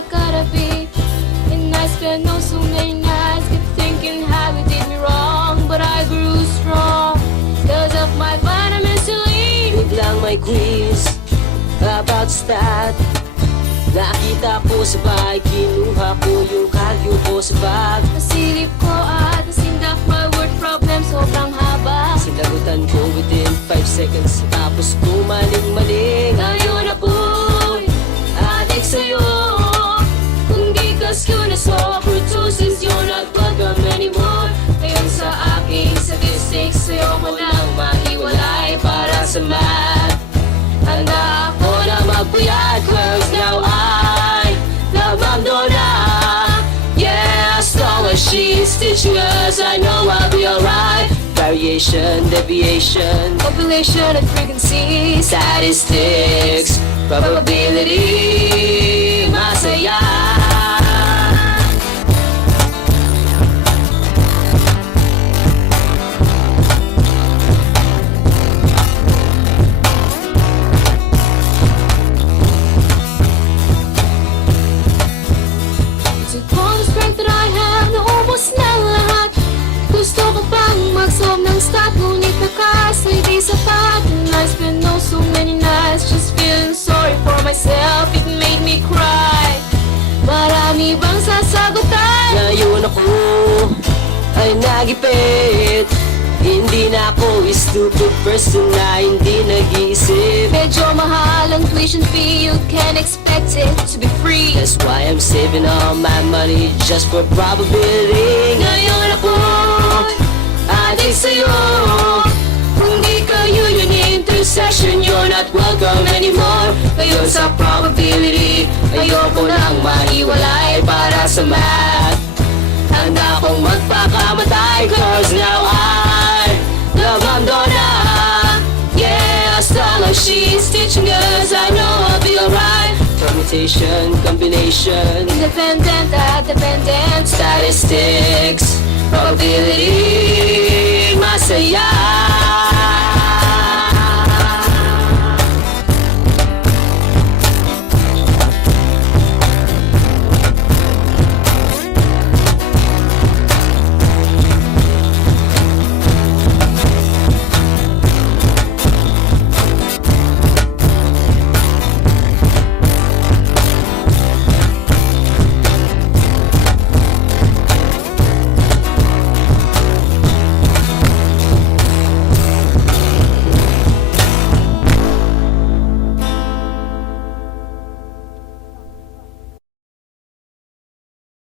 sa katabi. And I spent no so many nights kept thinking how you did me wrong. But I grew strong because of my vitamin Ceelin. Biglang may quiz about stat. Nakita ko sabay, kinuha ko yung calcu ko sa bag. Nasilip ko at nasindak, my word problem sobrang haba. Sinagutan ko within 5 seconds, tapos kumaling-maling. Ngayon ako'y adik sa'yo. Kung di ka na so produces, you're not welcome anymore. Ngayon sa aking statistics, sa'yo ko nang mahiwalay para sa math. Handa ako na magpuyat, cause now I love Ma'am Donna. Yeah, as long as she's teaching us, I know I'll be alright. Variation, deviation, population and frequency, statistics, probability, masaya. Gusto ko pang mag-solve ng stat, ngunit nakasay di sapat. And I spent no so many nights just feeling sorry for myself. It made me cry. Marami bang sasagutan? Ngayon ako ay nagipit. Hindi na ako stupid person na hindi nag-iisip. Medyo mahal ang tuition fee, you can't expect it to be free. That's why I'm saving all my money just for probability. Ngayon ako adik sa'yo. Kung di ka yun yung intersection, you're not welcome anymore. Ngayon sa probability, ayoko nang maiwalay para sa math. Handa akong magpakamatay, cause now I love Ma'am Donna. Yeah, as long as she's teaching us, I know I'll be alright. Permutation, combination, Independent at dependent, statistics, probability, masaya.